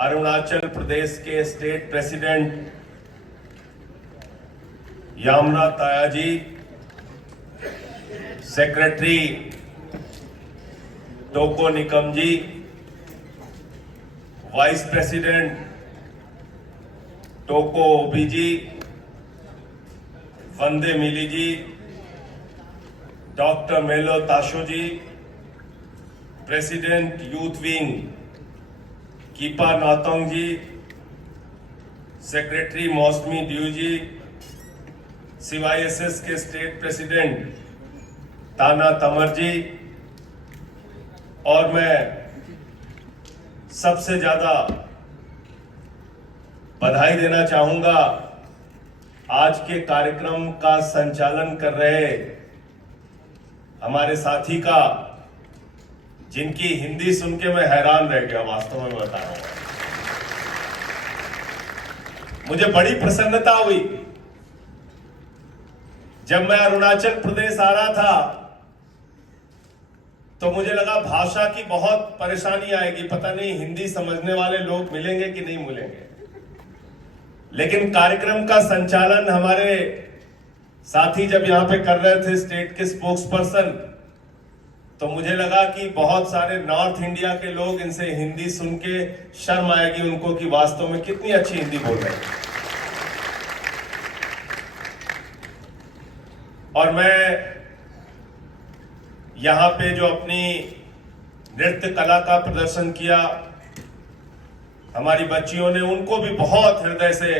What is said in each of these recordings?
अरुणाचल प्रदेश के state president यामरा तायाजी, secretary टोको निकम जी, vice president टोको ओबी जी, वंदे मिली जी, डॉक्टर मेलो ताशो जी, प्रेसिडेंट यूथ विंग कीपा नातोंग जी, सेक्रेटरी मौसमी ड्यू जी, CYSS के स्टेट प्रेसिडेंट ताना तमर जी, और मैं सबसे ज्यादा बधाई देना चाहूंगा आज के कार्यक्रम का संचालन कर रहे हमारे साथी का, जिनकी हिंदी सुन के मैं हैरान रह गया, वास्तव में बता रहा हूं। मुझे बड़ी प्रसन्नता हुई जब मैं अरुणाचल प्रदेश आ रहा था, तो मुझे लगा भाषा की बहुत परेशानी आएगी, पता नहीं हिंदी समझने वाले लोग मिलेंगे कि नहीं मिलेंगे। लेकिन कार्यक्रम का संचालन हमारे साथी जब यहां पे कर रहे थे, स्टेट के स्पोक्स पर्सन, तो मुझे लगा कि बहुत सारे नॉर्थ इंडिया के लोग इनसे हिंदी सुन के शर्म आएगी उनको कि वास्तव में कितनी अच्छी हिंदी बोल रहे हैं। और मैं यहां पे जो अपनी नृत्य कला का प्रदर्शन किया हमारी बच्चियों ने, उनको भी बहुत हृदय से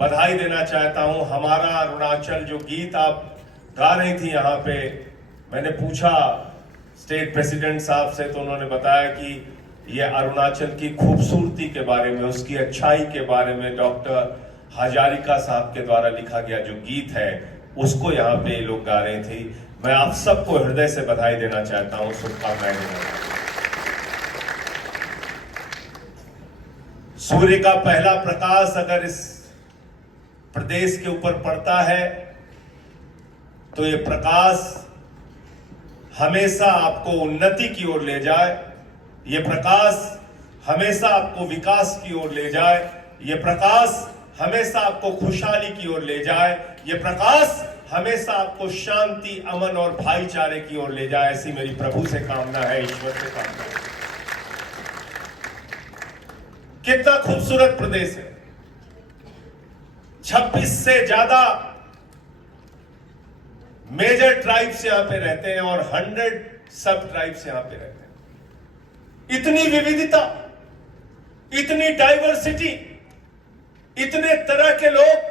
बधाई देना चाहता हूं। हमारा अरुणाचल जो गीत आप गा रही थी यहां पे, मैंने पूछा स्टेट प्रेसिडेंट साहब से, तो उन्होंने बताया कि ये अरुणाचल की खूबसूरती के बारे में, उसकी अच्छाई के बारे में डॉक्टर हजारिका साहब के द्वारा लिखा गया जो गीत है, उसको यहाँ पे लोग गा रहे थे। मैं आप सबको हृदय से बधाई देना चाहता हूं, शुभकामनाएं देना। सूर्य का पहला प्रकाश अगर इस प्रदेश के ऊपर पड़ता है, तो ये प्रकाश हमेशा आपको उन्नति की ओर ले जाए, ये प्रकाश हमेशा आपको विकास की ओर ले जाए, ये प्रकाश हमेशा आपको खुशहाली की ओर ले जाए, ये प्रकाश हमेशा आपको शांति, अमन और भाईचारे की ओर ले जाए। ऐसी मेरी प्रभु से कामना है, ईश्वर से कामना है। कितना खूबसूरत प्रदेश है। 26 से ज्यादा मेजर ट्राइब्स यहां पे रहते हैं और 100 सब ट्राइब्स यहां पे रहते हैं। इतनी विविधता, इतनी डाइवर्सिटी, इतने तरह के लोग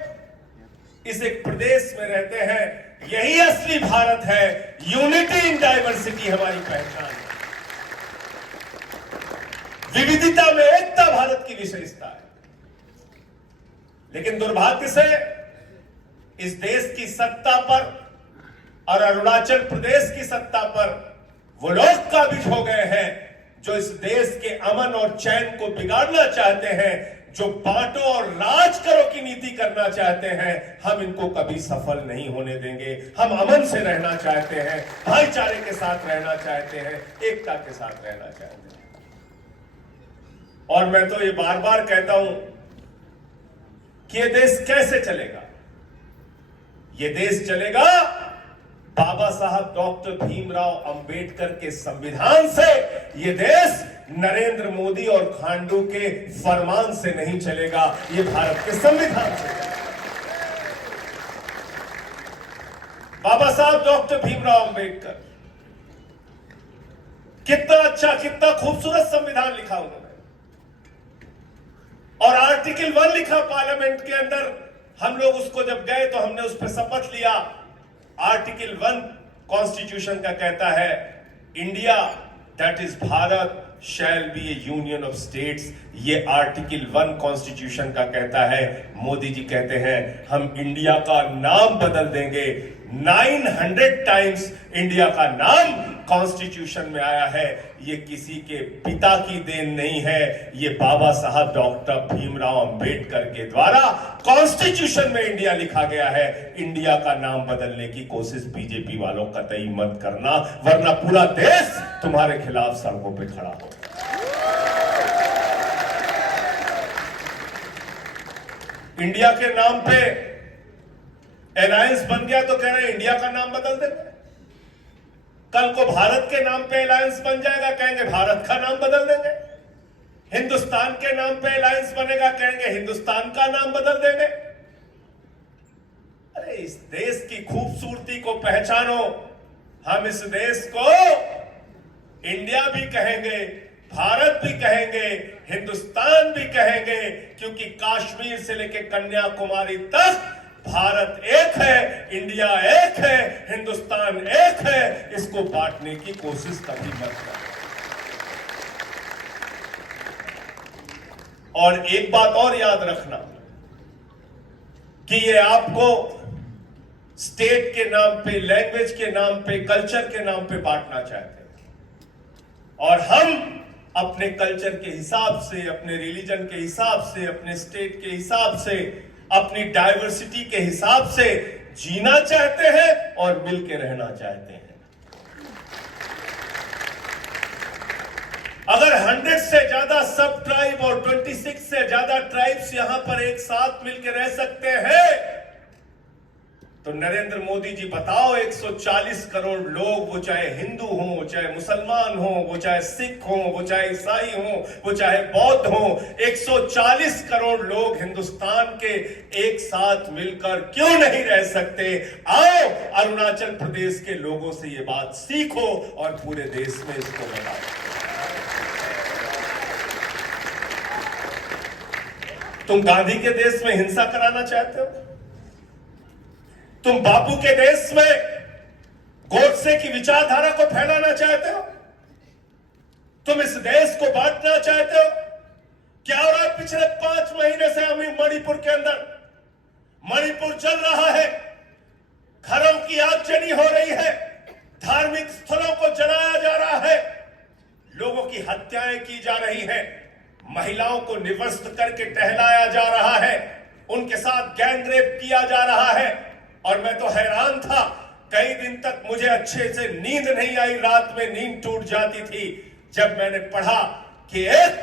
इस एक प्रदेश में रहते हैं। यही असली भारत है। यूनिटी इन डाइवर्सिटी हमारी पहचान है। विविधता में एकता भारत की विशेषता है। लेकिन दुर्भाग्य से इस देश की सत्ता पर और अरुणाचल प्रदेश की सत्ता पर वो लोग काबिज हो गए हैं जो इस देश के अमन और चैन को बिगाड़ना चाहते हैं, जो बांटो और राज करो की नीति करना चाहते हैं। हम इनको कभी सफल नहीं होने देंगे। हम अमन से रहना चाहते हैं, भाईचारे के साथ रहना चाहते हैं, एकता के साथ रहना चाहते हैं। और मैं तो ये बार बार कहता हूं कि ये देश कैसे चलेगा? ये देश चलेगा बाबा साहब डॉक्टर भीमराव अंबेडकर के संविधान से। ये देश नरेंद्र मोदी और खांडू के फरमान से नहीं चलेगा, ये भारत के संविधान से चलेगा। बाबा साहब डॉक्टर भीमराव अंबेडकर, कितना अच्छा, कितना खूबसूरत संविधान लिखा उन्होंने। और आर्टिकल 1 लिखा पार्लियामेंट के अंदर। हम लोग उसको जब गए तो हमने उस पर शपथ लिया। आर्टिकल 1 कॉन्स्टिट्यूशन का कहता है, India that is Bharat shall be A union of states. ये आर्टिकल 1 कॉन्स्टिट्यूशन का कहता है। मोदी जी कहते हैं हम इंडिया का नाम बदल देंगे। 900 टाइम्स इंडिया का नाम कॉन्स्टिट्यूशन में आया है। ये किसी के पिता की देन नहीं है, ये बाबा साहब डॉक्टर भीमराव अंबेडकर के द्वारा कॉन्स्टिट्यूशन में इंडिया लिखा गया है। इंडिया का नाम बदलने की कोशिश बीजेपी वालों कतई मत करना, वरना पूरा देश तुम्हारे खिलाफ सड़कों पे खड़ा हो। इंडिया के नाम पे अलायंस बन गया तो कह रहे हैं इंडिया का नाम बदल देंगे। कल को भारत के नाम पे अलायंस बन जाएगा, कहेंगे भारत का नाम बदल देंगे। हिंदुस्तान के नाम पे अलायंस बनेगा, कहेंगे हिंदुस्तान का नाम बदल देंगे। अरे इस देश की खूबसूरती को पहचानो। हम इस देश को इंडिया भी कहेंगे, भारत भी कहेंगे, हिंदुस्तान भी कहेंगे, क्योंकि कश्मीर से लेकर कन्याकुमारी तक भारत एक है, इंडिया एक है, हिंदुस्तान एक है। इसको बांटने की कोशिश कभी मत करो। और एक बात और याद रखना कि ये आपको स्टेट के नाम पे, लैंग्वेज के नाम पे, कल्चर के नाम पे बांटना चाहते हैं। और हम अपने कल्चर के हिसाब से, अपने रिलीजन के हिसाब से, अपने स्टेट के हिसाब से, अपनी डाइवर्सिटी के हिसाब से जीना चाहते हैं और मिलकर रहना चाहते हैं। अगर 100 से ज्यादा सब ट्राइब और 26 से ज्यादा ट्राइब्स यहां पर एक साथ मिलकर रह सकते हैं, तो नरेंद्र मोदी जी बताओ 140 करोड़ लोग, वो चाहे हिंदू हो, चाहे मुसलमान हो, वो चाहे सिख हो, वो चाहे ईसाई हो, वो चाहे बौद्ध हो, 140 करोड़ लोग हिंदुस्तान के एक साथ मिलकर क्यों नहीं रह सकते? आओ अरुणाचल प्रदेश के लोगों से ये बात सीखो और पूरे देश में इसको बताओ। तुम गांधी के देश में हिंसा कराना चाहते हो? तुम बापू के देश में गोडसे की विचारधारा को फैलाना चाहते हो? तुम इस देश को बांटना चाहते हो? क्या हो रहा है पिछले 5 महीने से? हमें मणिपुर के अंदर, मणिपुर चल रहा है, घरों की आगजनी हो रही है, धार्मिक स्थलों को जलाया जा रहा है, लोगों की हत्याएं की जा रही हैं, महिलाओं को निवस्त्र करके टहलाया जा रहा है, उनके साथ गैंग रेप किया जा रहा है। और मैं तो हैरान था, कई दिन तक मुझे अच्छे से नींद नहीं आई, रात में नींद टूट जाती थी जब मैंने पढ़ा कि एक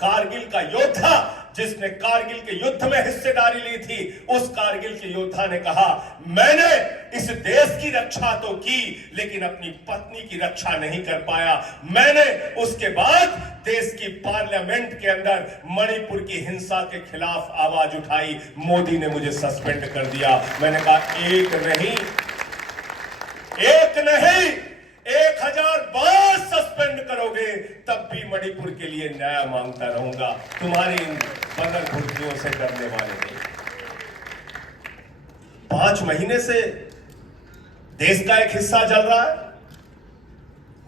कारगिल का योद्धा जिसने कारगिल के युद्ध में हिस्सेदारी ली थी, उस कारगिल के योद्धा ने कहा, मैंने इस देश की रक्षा तो की लेकिन अपनी पत्नी की रक्षा नहीं कर पाया। मैंने उसके बाद देश की पार्लियामेंट के अंदर मणिपुर की हिंसा के खिलाफ आवाज उठाई, मोदी ने मुझे सस्पेंड कर दिया। मैंने कहा एक नहीं 1000 बार सस्पेंड करोगे तब भी मणिपुर के लिए न्याय मांगता रहूंगा। तुम्हारी इन बदल भुर्तियों से डरने वाले नहीं। 5 महीने से देश का एक हिस्सा जल रहा है,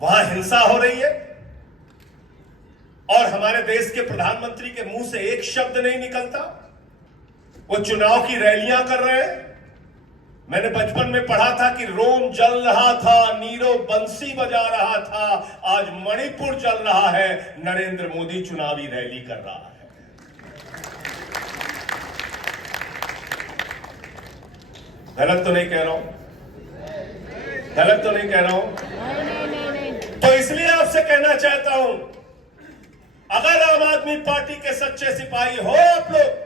वहां हिंसा हो रही है और हमारे देश के प्रधानमंत्री के मुंह से एक शब्द नहीं निकलता। वो चुनाव की रैलियां कर रहे हैं। मैंने बचपन में पढ़ा था कि रोम जल रहा था, नीरव बंसी बजा रहा था, आज मणिपुर जल रहा है, नरेंद्र मोदी चुनावी रैली कर रहा है। गलत तो नहीं कह रहा हूं? गलत तो नहीं कह रहा हूं? तो इसलिए आपसे कहना चाहता हूं, अगर आम आदमी पार्टी के सच्चे सिपाही हो आप लोग,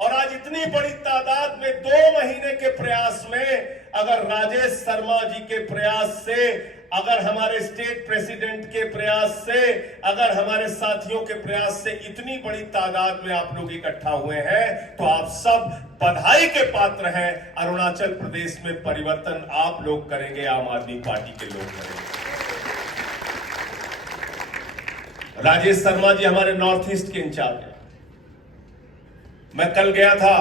और आज इतनी बड़ी तादाद में 2 महीने के प्रयास में, अगर राजेश शर्मा जी के प्रयास से, अगर हमारे स्टेट प्रेसिडेंट के प्रयास से, अगर हमारे साथियों के प्रयास से इतनी बड़ी तादाद में आप लोग इकट्ठा हुए हैं, तो आप सब बधाई के पात्र हैं। अरुणाचल प्रदेश में परिवर्तन आप लोग करेंगे, आम आदमी पार्टी के लोग करेंगे। राजेश शर्मा जी हमारे नॉर्थ ईस्ट के इंचार्ज हैं। मैं कल गया था,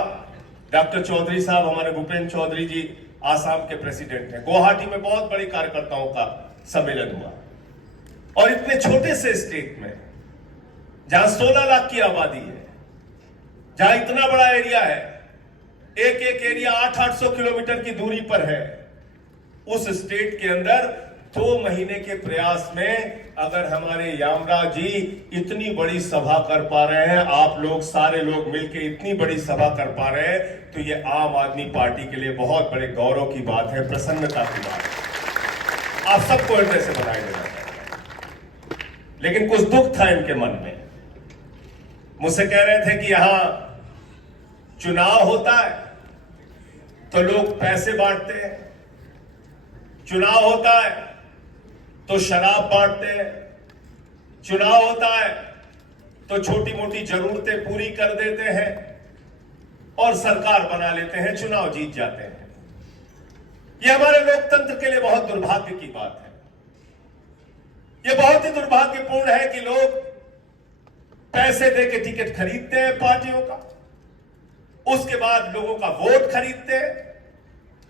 डॉक्टर चौधरी साहब, हमारे भूपेंद्र चौधरी जी आसाम के प्रेसिडेंट हैं। गुवाहाटी में बहुत बड़े कार्यकर्ताओं का सम्मेलन हुआ, और इतने छोटे से स्टेट में जहां 16 लाख की आबादी है, जहां इतना बड़ा एरिया है, एक एक एरिया 800-800 किलोमीटर की दूरी पर है, उस स्टेट के अंदर 2 महीने के प्रयास में अगर हमारे यामराज जी इतनी बड़ी सभा कर पा रहे हैं, आप लोग सारे लोग मिलकर इतनी बड़ी सभा कर पा रहे हैं, तो ये आम आदमी पार्टी के लिए बहुत बड़े गौरव की बात है, प्रसन्नता की बात है। आप सबको हृदय से बधाई देना चाहते हैं। लेकिन कुछ दुख था इनके मन में। मुझसे कह रहे थे कि यहां चुनाव होता है तो लोग पैसे बांटते हैं, चुनाव होता है तो शराब बांटते हैं, चुनाव होता है तो छोटी मोटी जरूरतें पूरी कर देते हैं और सरकार बना लेते हैं, चुनाव जीत जाते हैं। यह हमारे लोकतंत्र के लिए बहुत दुर्भाग्य की बात है। यह बहुत ही दुर्भाग्यपूर्ण है कि लोग पैसे देके टिकट खरीदते हैं पार्टियों का, उसके बाद लोगों का वोट खरीदते हैं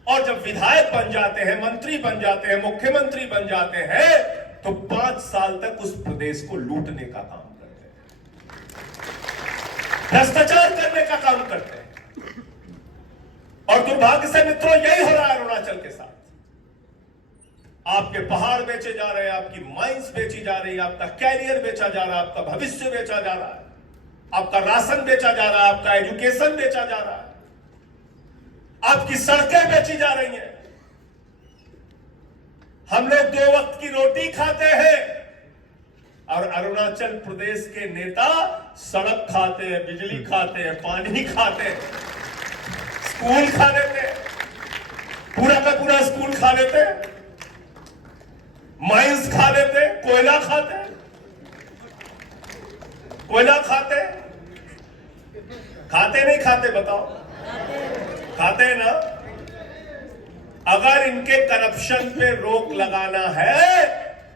और जब विधायक बन जाते हैं, मंत्री बन जाते हैं, मुख्यमंत्री बन जाते हैं तो 5 साल तक उस प्रदेश को लूटने का काम करते हैं, भ्रष्टाचार करने का काम करते हैं। और दुर्भाग्य से मित्रों यही हो रहा है अरुणाचल के साथ। आपके पहाड़ बेचे जा रहे हैं, आपकी माइंस बेची जा रही है, आपका कैरियर बेचा जा रहा है, आपका भविष्य बेचा जा रहा है, आपका राशन बेचा जा रहा है, आपका एजुकेशन बेचा जा रहा है, आपकी सड़कें बेची जा रही हैं। हम लोग 2 वक्त की रोटी खाते हैं और अरुणाचल प्रदेश के नेता सड़क खाते हैं, बिजली खाते हैं, पानी खाते हैं, स्कूल खा लेते हैं, पूरा का पूरा स्कूल खा लेते हैं, माइंस खा लेते हैं, कोयला खाते हैं, कोयला खाते हैं, खाते नहीं खाते बताओ? खाते हैं ना? अगर इनके करप्शन पे रोक लगाना है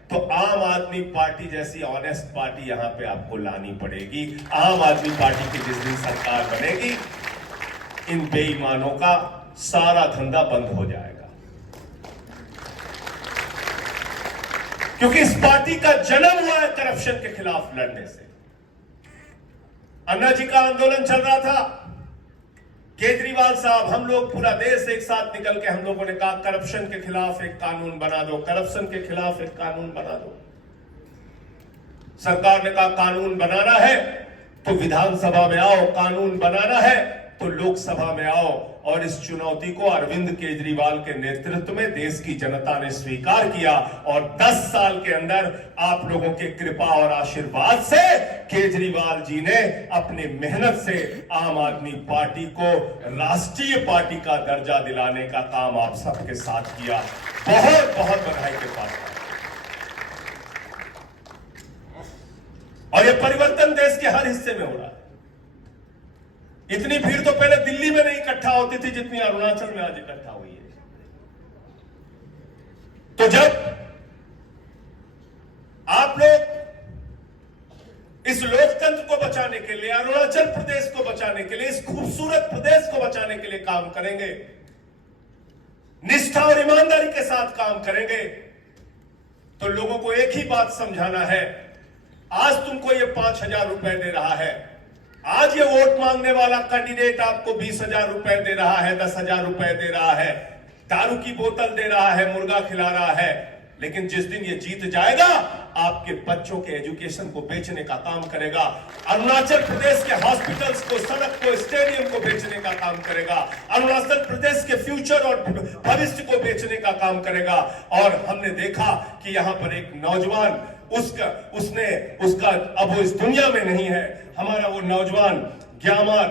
तो आम आदमी पार्टी जैसी ऑनेस्ट पार्टी यहां पे आपको लानी पड़ेगी। आम आदमी पार्टी की जिस दिन सरकार बनेगी, इन बेईमानों का सारा धंधा बंद हो जाएगा, क्योंकि इस पार्टी का जन्म हुआ है करप्शन के खिलाफ लड़ने से। अन्ना जी का आंदोलन चल रहा था, केजरीवाल साहब, हम लोग पूरा देश एक साथ निकल के हम लोगों ने कहा करप्शन के खिलाफ एक कानून बना दो, करप्शन के खिलाफ एक कानून बना दो। सरकार ने कहा कानून बनाना है तो विधानसभा में आओ, कानून बनाना है तो लोकसभा में आओ। और इस चुनौती को अरविंद केजरीवाल के नेतृत्व में देश की जनता ने स्वीकार किया और 10 साल के अंदर आप लोगों के कृपा और आशीर्वाद से केजरीवाल जी ने अपनी मेहनत से आम आदमी पार्टी को राष्ट्रीय पार्टी का दर्जा दिलाने का काम आप सबके साथ किया। बहुत बहुत बधाई के पास। और यह परिवर्तन देश के हर हिस्से में हो रहा है। इतनी भीड़ तो पहले दिल्ली में नहीं इकट्ठा होती थी जितनी अरुणाचल में आज इकट्ठा हुई है। तो जब आप लोग इस लोकतंत्र को बचाने के लिए, अरुणाचल प्रदेश को बचाने के लिए, इस खूबसूरत प्रदेश को बचाने के लिए काम करेंगे, निष्ठा और ईमानदारी के साथ काम करेंगे, तो लोगों को एक ही बात समझाना है। आज तुमको ये 5,000 रुपए दे रहा है, आज ये वोट मांगने वाला कैंडिडेट आपको 20,000 रुपए दे रहा है, 10,000 रुपए दे रहा है, दारू की बोतल दे रहा है, मुर्गा खिला रहा है, लेकिन जिस दिन ये जीत जाएगा आपके बच्चों के एजुकेशन को बेचने का काम करेगा, अरुणाचल प्रदेश के हॉस्पिटल्स को, सड़क को, स्टेडियम को बेचने का काम करेगा, अरुणाचल प्रदेश के फ्यूचर और भविष्य को बेचने का काम करेगा। और हमने देखा कि यहां पर एक नौजवान, उसका अब वो इस दुनिया में नहीं है, हमारा वो नौजवान ग्यामर,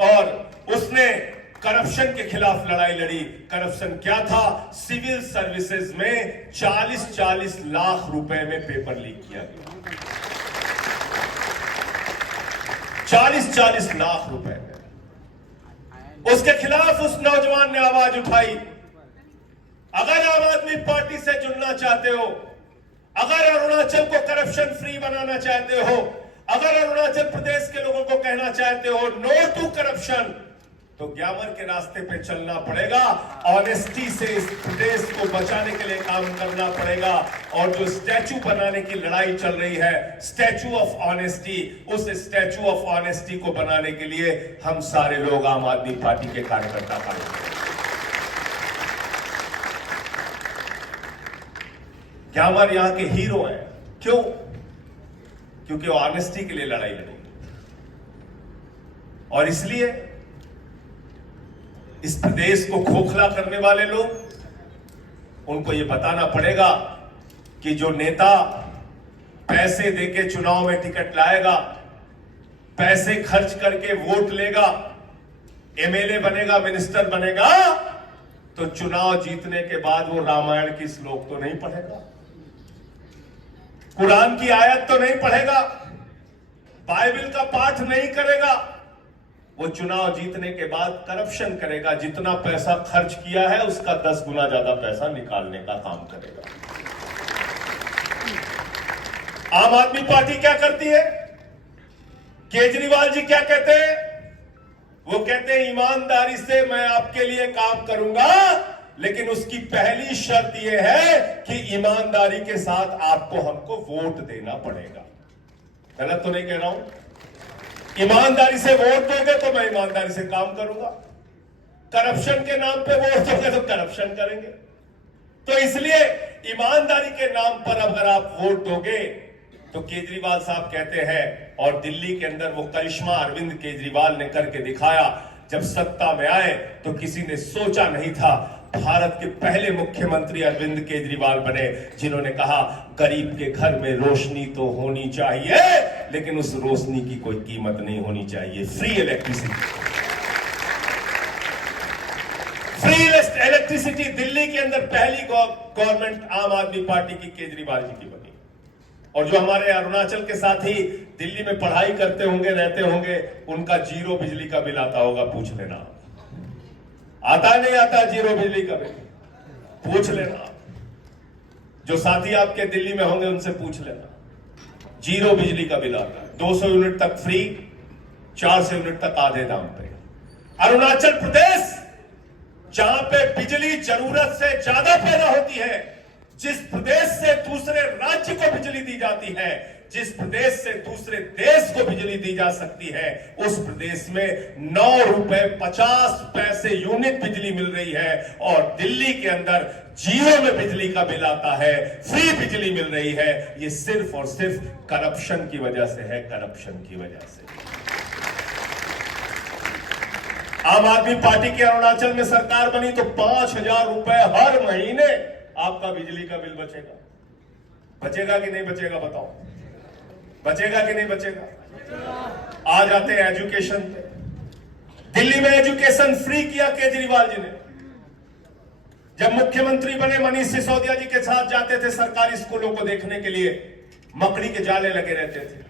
और उसने करप्शन के खिलाफ लड़ाई लड़ी। करप्शन क्या था? सिविल सर्विसेज में 40-40 लाख रुपए में पेपर लीक किया गया, 40-40 लाख रुपए में। उसके खिलाफ उस नौजवान ने आवाज उठाई। अगर आम आदमी पार्टी से जुड़ना चाहते हो, अगर अरुणाचल को करप्शन फ्री बनाना चाहते हो, अगर अरुणाचल प्रदेश के लोगों को कहना चाहते हो नो टू करप्शन, तो ग्यामर के रास्ते पे चलना पड़ेगा। ऑनेस्टी से इस प्रदेश को बचाने के लिए काम करना पड़ेगा। और जो स्टैचू बनाने की लड़ाई चल रही है, स्टैचू ऑफ ऑनेस्टी, उस स्टैचू ऑफ ऑनेस्टी को बनाने के लिए हम सारे लोग आम आदमी पार्टी के कार्यकर्ता काम करेंगे। ग्यामर यहां के हीरो हैं। क्यों? क्योंकि वो ऑनेस्टी के लिए लड़ाई लड़ी, और इसलिए इस प्रदेश को खोखला करने वाले लोग, उनको यह बताना पड़ेगा कि जो नेता पैसे देके चुनाव में टिकट लाएगा, पैसे खर्च करके वोट लेगा, एमएलए बनेगा, मिनिस्टर बनेगा, तो चुनाव जीतने के बाद वो रामायण की श्लोक तो नहीं पढ़ेगा, कुरान की आयत तो नहीं पढ़ेगा, बाइबल का पाठ नहीं करेगा। वो चुनाव जीतने के बाद करप्शन करेगा, जितना पैसा खर्च किया है उसका 10 गुना ज्यादा पैसा निकालने का काम करेगा। आम आदमी पार्टी क्या करती है? केजरीवाल जी क्या कहते हैं? वो कहते हैं ईमानदारी से मैं आपके लिए काम करूंगा, लेकिन उसकी पहली शर्त यह है कि ईमानदारी के साथ आपको हमको वोट देना पड़ेगा। गलत तो नहीं कह रहा हूं? ईमानदारी से वोट दोगे तो मैं ईमानदारी से काम करूंगा, करप्शन के नाम पे वोट दोगे तो करप्शन करेंगे। तो इसलिए ईमानदारी के नाम पर अगर आप वोट दोगे तो केजरीवाल साहब कहते हैं, और दिल्ली के अंदर वो करिश्मा अरविंद केजरीवाल ने करके दिखाया। जब सत्ता में आए तो किसी ने सोचा नहीं था, भारत के पहले मुख्यमंत्री अरविंद केजरीवाल बने, जिन्होंने कहा गरीब के घर में रोशनी तो होनी चाहिए, लेकिन उस रोशनी की कोई कीमत नहीं होनी चाहिए। फ्री इलेक्ट्रिसिटी दिल्ली के अंदर पहली गवर्नमेंट आम आदमी पार्टी की केजरीवाल जी की बनी। और जो हमारे अरुणाचल के साथी दिल्ली में पढ़ाई करते होंगे, रहते होंगे, उनका जीरो बिजली का बिल आता होगा, पूछ लेना। आता नहीं आता जीरो बिजली का बिल? पूछ लेना। जो साथी आपके दिल्ली में होंगे उनसे पूछ लेना। जीरो बिजली का बिल आता है, 200 यूनिट तक फ्री, 400 यूनिट तक आधे दाम पे। अरुणाचल प्रदेश जहां पे बिजली जरूरत से ज्यादा पैदा होती है, जिस प्रदेश से दूसरे राज्य को बिजली दी जाती है, जिस प्रदेश से दूसरे देश को बिजली दी जा सकती है, उस प्रदेश में 9 रुपए 50 पैसे यूनिट बिजली मिल रही है। और दिल्ली के अंदर जीरो में बिजली का बिल आता है, फ्री बिजली मिल रही है। ये सिर्फ और सिर्फ करप्शन की वजह से है, करप्शन की वजह से। आम आदमी पार्टी की अरुणाचल में सरकार बनी तो 5,000 रुपए हर महीने आपका बिजली का बिल बचेगा। बचेगा कि नहीं बचेगा? बताओ, बचेगा कि नहीं बचेगा? आ जाते हैं एजुकेशन पे। दिल्ली में एजुकेशन फ्री किया केजरीवाल जी ने। जब मुख्यमंत्री बने, मनीष सिसोदिया जी के साथ जाते थे सरकारी स्कूलों को देखने के लिए, मकड़ी के जाले लगे रहते थे,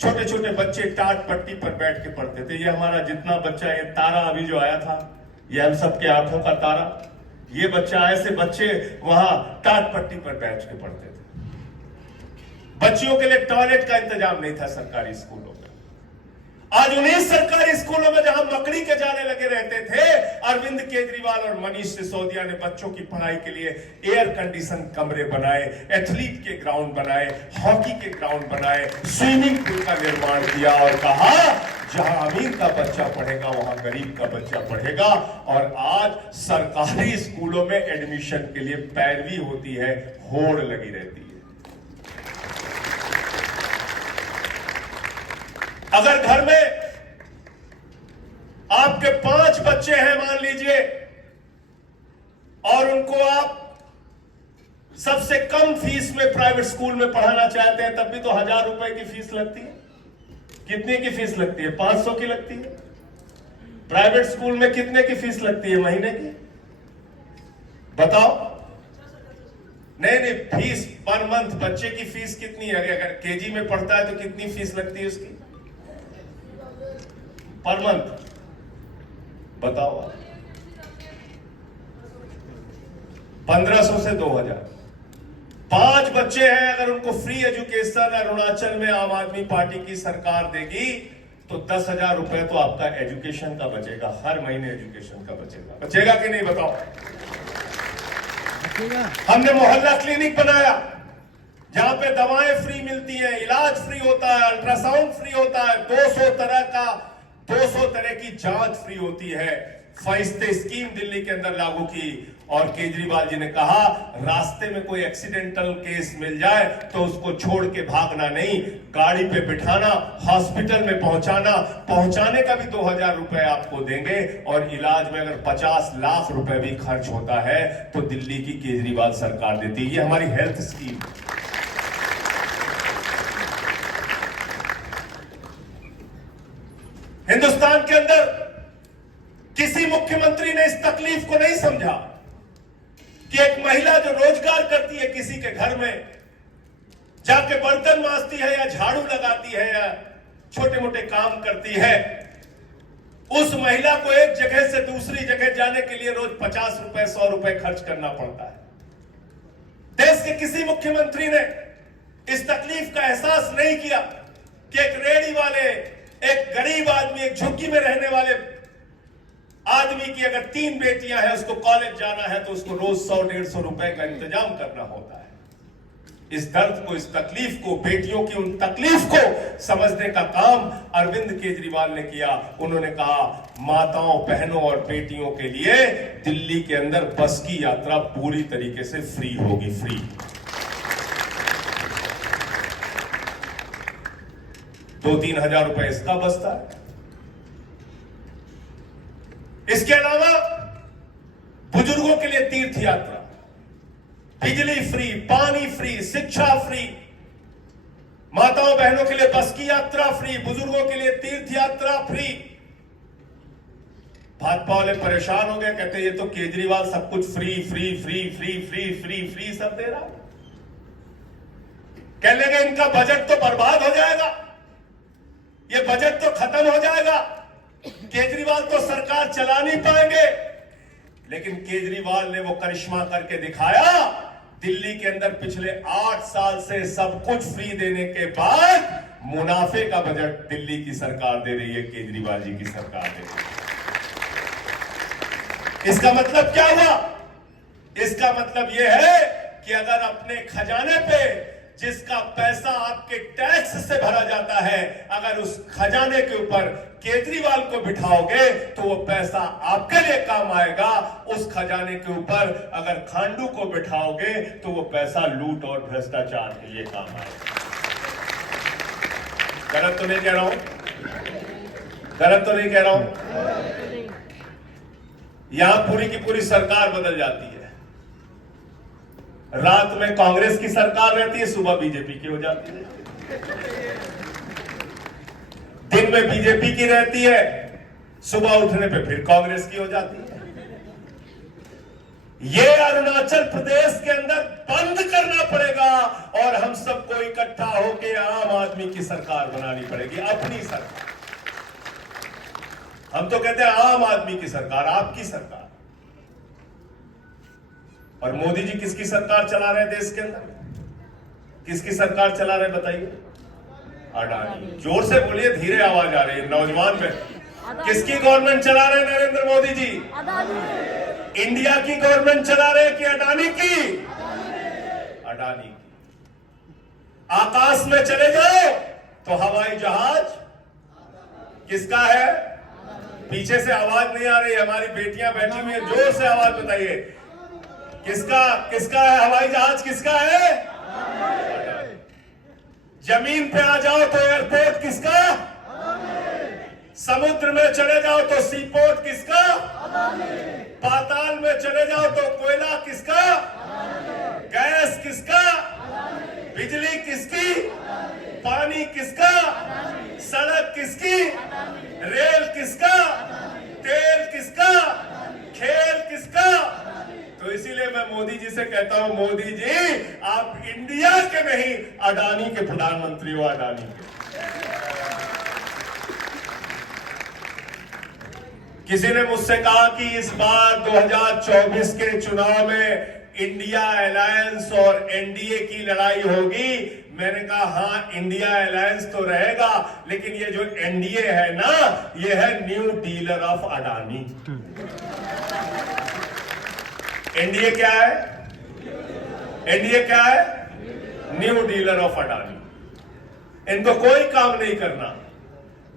छोटे छोटे बच्चे टाट पट्टी पर बैठ के पढ़ते थे। ये हमारा जितना बच्चा, ये तारा अभी जो आया था, ये हम सबके आंखों का तारा, ये बच्चा, ऐसे बच्चे वहां टाट पट्टी पर बैठ के पढ़ते थे। बच्चियों के लिए टॉयलेट का इंतजाम नहीं था सरकारी स्कूलों में। आज उन्हीं सरकारी स्कूलों में जहां मकड़ी के जाले लगे रहते थे, अरविंद केजरीवाल और मनीष सिसोदिया ने बच्चों की पढ़ाई के लिए एयर कंडीशन कमरे बनाए, एथलीट के ग्राउंड बनाए, हॉकी के ग्राउंड बनाए, स्विमिंग पूल का निर्माण किया और कहा जहां अमीर का बच्चा पढ़ेगा वहां गरीब का बच्चा पढ़ेगा। और आज सरकारी स्कूलों में एडमिशन के लिए पैरवी होती है, होड़ लगी रहती है। अगर घर में आपके 5 बच्चे हैं मान लीजिए, और उनको आप सबसे कम फीस में प्राइवेट स्कूल में पढ़ाना चाहते हैं, तब भी तो 1,000 रुपए की फीस लगती है। कितने की फीस लगती है? 500 की लगती है। प्राइवेट स्कूल में कितने की फीस लगती है महीने की? बताओ। नहीं, फीस पर मंथ बच्चे की फीस कितनी है? अगर केजी में पढ़ता है तो कितनी फीस लगती है उसकी पर मंथ? बताओ। 1500 से 2000। 5 बच्चे हैं, अगर उनको फ्री एजुकेशन अरुणाचल में आम आदमी पार्टी की सरकार देगी तो 10,000 रुपए तो आपका एजुकेशन का बचेगा, हर महीने एजुकेशन का बचेगा। बचेगा कि नहीं? बताओ। हमने मोहल्ला क्लिनिक बनाया जहां पे दवाएं फ्री मिलती हैं, इलाज फ्री होता है, अल्ट्रासाउंड फ्री होता है, 200 तरह की जांच फ्री होती है। फरिश्ते स्कीम दिल्ली के अंदर लागू की। और केजरीवाल जी ने कहा रास्ते में कोई एक्सीडेंटल केस मिल जाए तो उसको छोड़ के भागना नहीं, गाड़ी पे बिठाना, हॉस्पिटल में पहुंचाने का भी 2,000 रुपए आपको देंगे। और इलाज में अगर 50 लाख रुपए भी खर्च होता है तो दिल्ली की केजरीवाल सरकार देती है। ये हमारी हेल्थ स्कीम। हिंदुस्तान के अंदर समझा कि एक महिला जो रोजगार करती है किसी के घर में, जाके बर्तन मांजती है या झाड़ू लगाती है या छोटे मोटे काम करती है, उस महिला को एक जगह से दूसरी जगह जाने के लिए रोज 50 रुपए 100 रुपए खर्च करना पड़ता है। देश के किसी मुख्यमंत्री ने इस तकलीफ का एहसास नहीं किया कि एक रेहड़ी वाले, एक गरीब आदमी, एक झुग्गी में रहने वाले आदमी की अगर 3 बेटियां हैं, उसको कॉलेज जाना है तो उसको रोज 100-150 रुपए का इंतजाम करना होता है। इस दर्द को, इस तकलीफ को, बेटियों की उन तकलीफ को समझने का काम अरविंद केजरीवाल ने किया। उन्होंने कहा माताओं, बहनों और बेटियों के लिए दिल्ली के अंदर बस की यात्रा पूरी तरीके से फ्री होगी, फ्री। 2-3 हजार रुपए इसका बसता है। इसके अलावा बुजुर्गों के लिए तीर्थ यात्रा, बिजली फ्री, पानी फ्री, शिक्षा फ्री, माताओं बहनों के लिए बस की यात्रा फ्री, बुजुर्गों के लिए तीर्थ यात्रा फ्री। भाजपा वाले परेशान हो गए, कहते ये तो केजरीवाल सब कुछ free free free free free free free सब दे रहा। कह लेंगे इनका बजट तो बर्बाद हो जाएगा, ये बजट तो खत्म हो जाएगा, केजरीवाल तो सरकार चला नहीं पाएंगे। लेकिन केजरीवाल ने वो करिश्मा करके दिखाया। दिल्ली के अंदर पिछले 8 साल से सब कुछ फ्री देने के बाद मुनाफे का बजट दिल्ली की सरकार दे रही है, केजरीवाल जी की सरकार दे रही है। इसका मतलब क्या हुआ? इसका मतलब यह है कि अगर अपने खजाने पे जिसका पैसा आपके टैक्स से भरा जाता है, अगर उस खजाने के ऊपर केजरीवाल को बिठाओगे तो वो पैसा आपके लिए काम आएगा। उस खजाने के ऊपर अगर खांडू को बिठाओगे तो वो पैसा लूट और भ्रष्टाचार के लिए काम आएगा। गलत तो नहीं कह रहा हूं? गलत तो नहीं कह रहा हूं? यहां पूरी की पूरी सरकार बदल जाती है। रात में कांग्रेस की सरकार रहती है, सुबह बीजेपी की हो जाती है। दिन में बीजेपी की रहती है, सुबह उठने पे फिर कांग्रेस की हो जाती है। ये अरुणाचल प्रदेश के अंदर बंद करना पड़ेगा और हम सबको इकट्ठा होकर आम आदमी की सरकार बनानी पड़ेगी, अपनी सरकार। हम तो कहते हैं आम आदमी की सरकार, आपकी सरकार। और मोदी जी किसकी सरकार चला रहे देश के अंदर? किसकी सरकार चला रहे बताइए? अडानी। जोर से बोलिए, धीरे आवाज आ रही है नौजवान में। किसकी गवर्नमेंट चला रहे नरेंद्र मोदी जी? अडानी। इंडिया की गवर्नमेंट चला रहे कि अडानी की? अडानी की। आकाश में चले जाओ तो हवाई जहाज किसका है? पीछे से आवाज नहीं आ रही, हमारी बेटियां बैठी हुई है, जोर से आवाज बताइए। किसका किसका है हवाई जहाज? किसका है? जमीन पे आ जाओ तो एयरपोर्ट किसका? समुद्र में चले जाओ तो सीपोर्ट किसका? पाताल में चले जाओ तो कोयला किसका? गैस किसका? बिजली किसकी? पानी किसका? सड़क किसकी? रेल किसका? तेल किसका? खेल किसका? तो इसीलिए मैं मोदी जी से कहता हूं, मोदी जी आप इंडिया के नहीं, अडानी के प्रधानमंत्री हो, अडानी के। किसी ने मुझसे कहा कि इस बार 2024 के चुनाव में इंडिया अलायंस और एनडीए की लड़ाई होगी। मैंने कहा हाँ, इंडिया अलायंस तो रहेगा, लेकिन ये जो एनडीए है ना, ये है new dealer of Adani. NDA क्या है? एनडीए क्या है? New dealer of Adani. इनको कोई काम नहीं करना।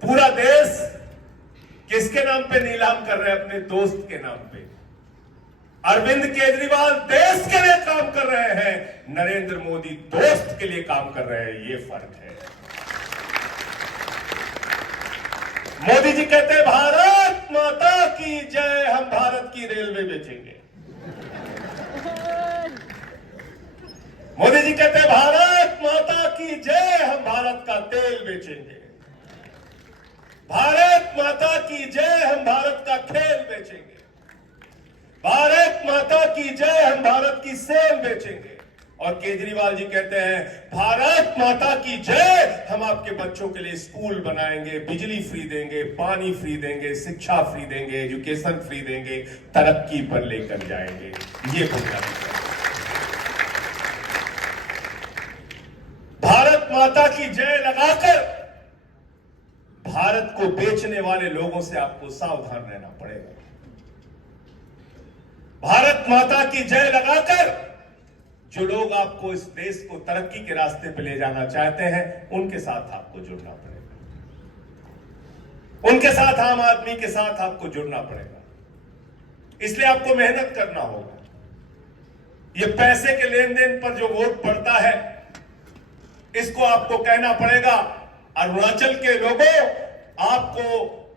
पूरा देश किसके नाम पे नीलाम कर रहे हैं? अपने दोस्त के नाम पे। अरविंद केजरीवाल देश के लिए काम कर रहे हैं, नरेंद्र मोदी दोस्त के लिए काम कर रहे हैं, ये फर्क है। मोदी जी कहते हैं भारत माता की जय, हम भारत की रेलवे बेचेंगे। मोदी जी कहते हैं भारत माता की जय, हम भारत का तेल बेचेंगे। भारत माता की जय, हम भारत का खेल बेचेंगे। भारत भारत माता की जय, हम भारत की सेल बेचेंगे। और केजरीवाल जी कहते हैं भारत माता की जय, हम आपके बच्चों के लिए स्कूल बनाएंगे, बिजली फ्री देंगे, पानी फ्री देंगे, शिक्षा फ्री देंगे, एजुकेशन फ्री देंगे, तरक्की पर लेकर जाएंगे। ये बुनियादी भारत माता की जय लगाकर भारत को बेचने वाले लोगों से आपको सावधान रहना पड़ेगा। भारत माता की जय लगाकर जो लोग आपको इस देश को तरक्की के रास्ते पे ले जाना चाहते हैं, उनके साथ आपको जुड़ना पड़ेगा, उनके साथ, आम आदमी के साथ आपको जुड़ना पड़ेगा। इसलिए आपको मेहनत करना होगा। ये पैसे के लेन देन पर जो वोट पड़ता है, इसको आपको कहना पड़ेगा। अरुणाचल के लोगों, आपको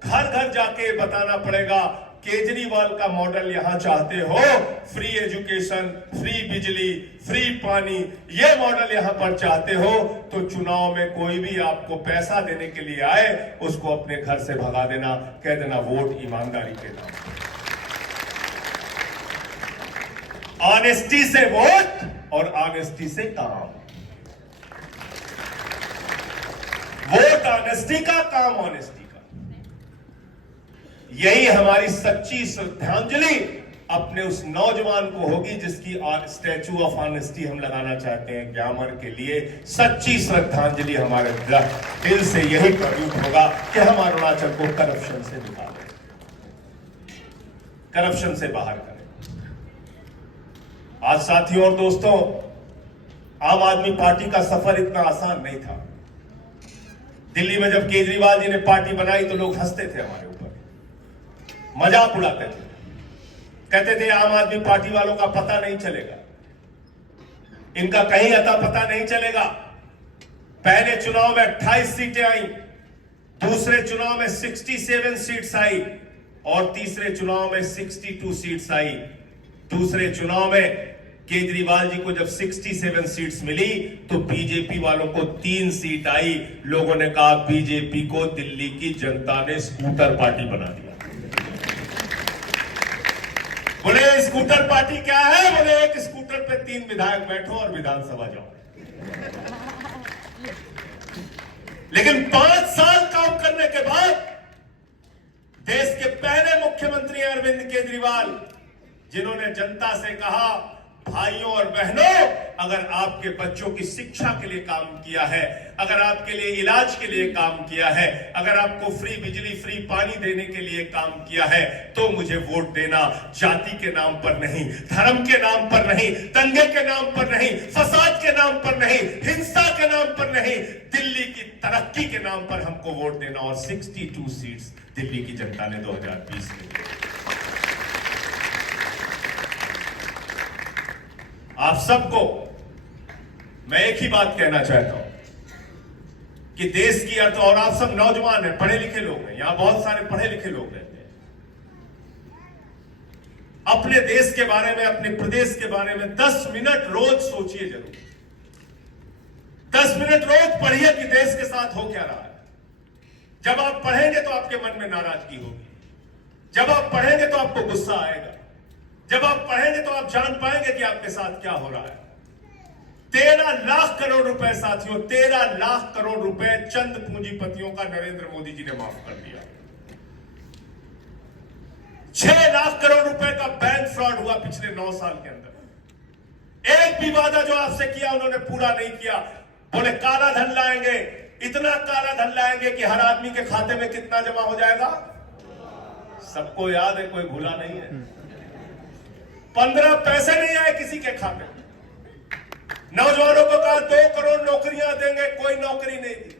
घर घर जाके बताना पड़ेगा, केजरीवाल का मॉडल यहां चाहते हो, फ्री एजुकेशन, फ्री बिजली, फ्री पानी, ये मॉडल यहां पर चाहते हो, तो चुनाव में कोई भी आपको पैसा देने के लिए आए, उसको अपने घर से भगा देना, कह देना वोट ईमानदारी के नाम। ऑनेस्टी से वोट और ऑनेस्टी से काम। वोट ऑनेस्टी का, काम ऑनेस्टी का। यही हमारी सच्ची श्रद्धांजलि अपने उस नौजवान को होगी जिसकी स्टैचू ऑफ ऑनेस्टी हम लगाना चाहते हैं ग्यामर के लिए। सच्ची श्रद्धांजलि हमारे दिल से यही प्रकट होगा कि हम अरुणाचल को करप्शन से निकालें, करप्शन से बाहर करें। आज साथियों और दोस्तों, आम आदमी पार्टी का सफर इतना आसान नहीं था। दिल्ली में जब केजरीवाल जी ने पार्टी बनाई तो लोग हंसते थे, हमारे ऊपर मजाक उड़ाते थे, कहते थे आम आदमी पार्टी वालों का पता नहीं चलेगा, इनका कहीं अता पता नहीं चलेगा। पहले चुनाव में 28 सीटें आई, दूसरे चुनाव में 67 सीट्स आई और तीसरे चुनाव में 62 सीट्स आई। दूसरे चुनाव में केजरीवाल जी को जब 67 सीट्स मिली तो बीजेपी वालों को 3 सीट आई। लोगों ने कहा बीजेपी को दिल्ली की जनता ने स्कूटर पार्टी बना दिया। बोले स्कूटर पार्टी क्या है? बोले एक स्कूटर पे 3 विधायक बैठो और विधानसभा जाओ। लेकिन 5 साल काम करने के बाद देश के पहले मुख्यमंत्री अरविंद केजरीवाल, जिन्होंने जनता से कहा भाइयों और बहनों, अगर आपके बच्चों की शिक्षा के लिए काम किया है, अगर आपके लिए इलाज के लिए काम किया है, अगर आपको फ्री बिजली, फ्री पानी देने के लिए काम किया है, तो मुझे वोट देना। जाति के नाम पर नहीं, धर्म के नाम पर नहीं, दंगे के नाम पर नहीं, फसाद के नाम पर नहीं, हिंसा के नाम पर नहीं, दिल्ली की तरक्की के नाम पर हमको वोट देना। और 62 सीट्स दिल्ली की जनता ने 2020 में दी। आप सबको मैं एक ही बात कहना चाहता हूं कि देश की अर्थ, और आप सब नौजवान हैं, पढ़े लिखे लोग हैं, यहां बहुत सारे पढ़े लिखे लोग रहते हैं। अपने देश के बारे में, अपने प्रदेश के बारे में 10 मिनट रोज सोचिए जरूर। 10 मिनट रोज पढ़िए कि देश के साथ हो क्या रहा है। जब आप पढ़ेंगे तो आपके मन में नाराजगी होगी, जब आप पढ़ेंगे तो आपको गुस्सा आएगा, जब आप पढ़ेंगे तो आप जान पाएंगे कि आपके साथ क्या हो रहा है। 13 लाख करोड़ रुपए साथियों, 13 लाख करोड़ रुपए चंद पूंजीपतियों का नरेंद्र मोदी जी ने माफ कर दिया। 6 लाख करोड़ रुपए का बैंक फ्रॉड हुआ पिछले 9 साल के अंदर। एक भी वादा जो आपसे किया उन्होंने पूरा नहीं किया। बोले काला धन लाएंगे, इतना काला धन लाएंगे कि हर आदमी के खाते में कितना जमा हो जाएगा, सबको याद है, कोई भूला नहीं है। 15 पैसे नहीं आए किसी के खाते में। नौजवानों को कहा 2 करोड़ नौकरियां देंगे, कोई नौकरी नहीं दी।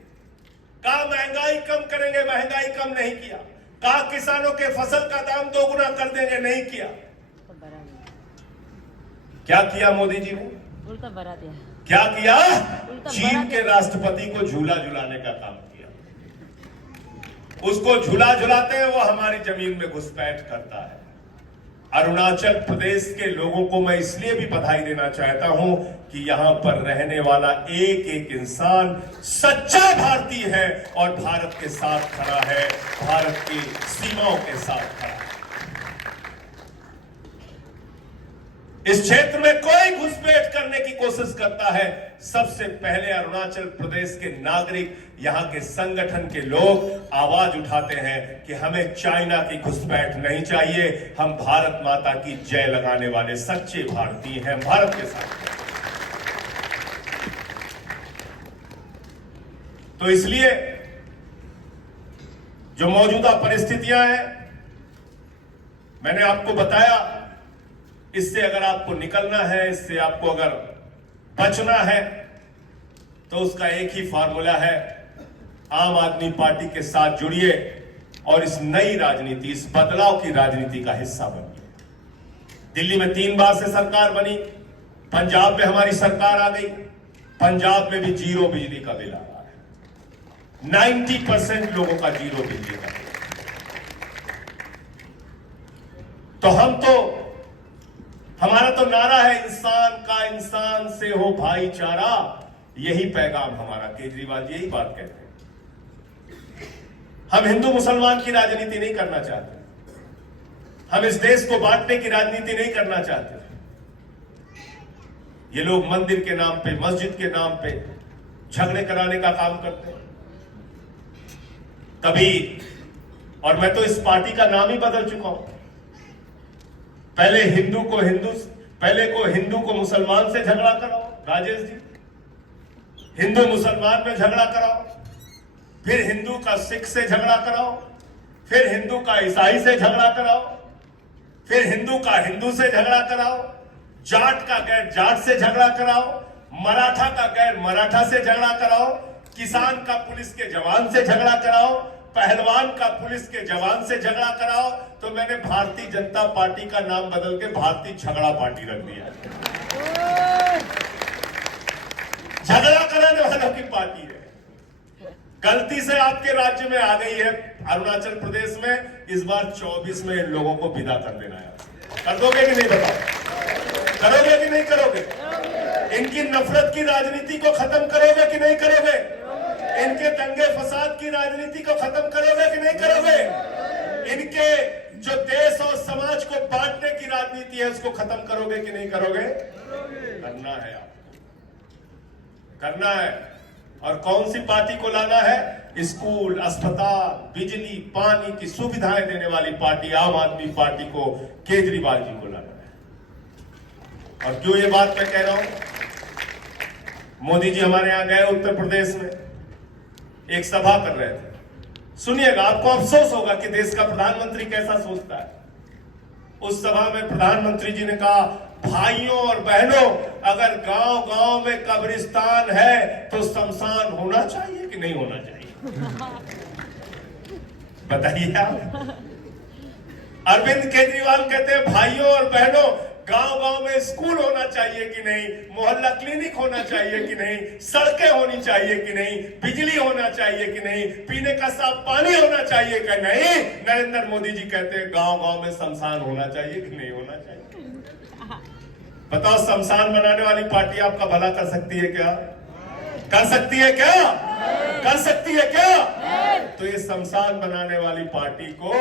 कहा महंगाई कम करेंगे, महंगाई कम नहीं किया। कहा किसानों के फसल का दाम 2 गुना कर देंगे, नहीं किया। क्या किया मोदी जी ने? उल्टा बढ़ा दिया। क्या किया? चीन के राष्ट्रपति को झूला झुलाने का काम किया। उसको झूला झुलाते हैं, वो हमारी जमीन में घुसपैठ करता है। अरुणाचल प्रदेश के लोगों को मैं इसलिए भी बधाई देना चाहता हूं कि यहां पर रहने वाला एक एक इंसान सच्चा भारतीय है और भारत के साथ खड़ा है, भारत की सीमाओं के साथ खड़ा है। इस क्षेत्र में कोई घुसपैठ करने की कोशिश करता है, सबसे पहले अरुणाचल प्रदेश के नागरिक, यहां के संगठन के लोग आवाज उठाते हैं कि हमें चाइना की घुसपैठ नहीं चाहिए, हम भारत माता की जय लगाने वाले सच्चे भारतीय हैं, भारत के साथ। तो इसलिए जो मौजूदा परिस्थितियां हैं, मैंने आपको बताया, इससे अगर आपको निकलना है, इससे आपको अगर बचना है, तो उसका एक ही फार्मूला है, आम आदमी पार्टी के साथ जुड़िए और इस नई राजनीति, इस बदलाव की राजनीति का हिस्सा बनिए। दिल्ली में 3 बार से सरकार बनी, पंजाब में हमारी सरकार आ गई, पंजाब में भी 0 बिजली का बिल आ रहा है, 90% लोगों का 0 बिजली का बिल। तो हमारा तो नारा है, इंसान का इंसान से हो भाईचारा, यही पैगाम हमारा। केजरीवाल जी यही बात कहते हैं। हम हिंदू मुसलमान की राजनीति नहीं करना चाहते, हम इस देश को बांटने की राजनीति नहीं करना चाहते। ये लोग मंदिर के नाम पे, मस्जिद के नाम पे झगड़े कराने का काम करते हैं कभी, और मैं तो इस पार्टी का नाम ही बदल चुका हूं। पहले हिंदू को मुसलमान से झगड़ा कराओ, राजेश जी, हिंदू मुसलमान में झगड़ा कराओ, फिर हिंदू का सिख से झगड़ा कराओ, फिर हिंदू का ईसाई से झगड़ा कराओ, फिर हिंदू का हिंदू से झगड़ा कराओ, जाट का गैर जाट से झगड़ा कराओ, मराठा का गैर मराठा से झगड़ा कराओ, किसान का पुलिस के जवान से झगड़ा कराओ, पहलवान का पुलिस के जवान से झगड़ा कराओ। तो मैंने भारतीय जनता पार्टी का नाम बदल के भारतीय झगड़ा पार्टी रख दिया। झगड़ा कराने वालों की पार्टी है। गलती से आपके राज्य में आ गई है, अरुणाचल प्रदेश में। इस बार 24 में इन लोगों को विदा कर देना है। कर दोगे कि नहीं, बताओ, करोगे कि नहीं करोगे? इनकी नफरत की राजनीति को खत्म करोगे कि नहीं करोगे? इनके दंगे फसाद की राजनीति को खत्म करोगे कि नहीं करोगे? इनके जो देश और समाज को बांटने की राजनीति है, उसको खत्म करोगे कि नहीं करोगे? करना है, आपको करना है। और कौन सी पार्टी को लाना है? स्कूल, अस्पताल, बिजली, पानी की सुविधाएं देने वाली पार्टी, आम आदमी पार्टी को, केजरीवाल जी को लाना है। और क्यों ये बात मैं कह रहा हूं? मोदी जी हमारे यहां गए उत्तर प्रदेश में, एक सभा कर रहे थे। सुनिएगा, आपको अफसोस होगा कि देश का प्रधानमंत्री कैसा सोचता है। उस सभा में प्रधानमंत्री जी ने कहा, भाइयों और बहनों, अगर गांव-गांव में कब्रिस्तान है तो शमशान होना चाहिए कि नहीं होना चाहिए? बताइए आप। अरविंद केजरीवाल कहते हैं, भाइयों और बहनों, गांव-गांव में स्कूल होना चाहिए कि नहीं, मोहल्ला क्लिनिक होना चाहिए कि नहीं, सड़कें होनी चाहिए कि नहीं, बिजली होना चाहिए कि नहीं, पीने का साफ पानी होना चाहिए कि नहीं? नरेंद्र मोदी जी कहते हैं, गांव-गांव में शमशान होना चाहिए कि नहीं होना चाहिए? बताओ, शमशान बनाने वाली पार्टी आपका भला कर सकती है क्या? कर सकती है क्या? कर सकती है क्या? तो ये शमशान बनाने वाली पार्टी को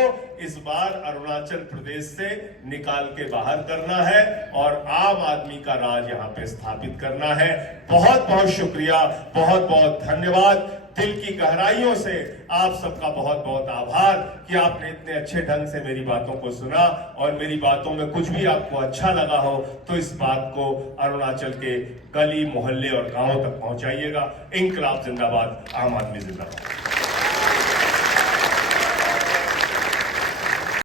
इस बार अरुणाचल प्रदेश से निकाल के बाहर करना है और आम आदमी का राज यहां पे स्थापित करना है। बहुत बहुत शुक्रिया, बहुत बहुत धन्यवाद। दिल की गहराइयों से आप सबका बहुत बहुत आभार कि आपने इतने अच्छे ढंग से मेरी बातों को सुना, और मेरी बातों में कुछ भी आपको अच्छा लगा हो तो इस बात को अरुणाचल के गली, मोहल्ले और गांवों तक पहुंचाइएगा। इंकलाब जिंदाबाद, आम आदमी जिंदाबाद।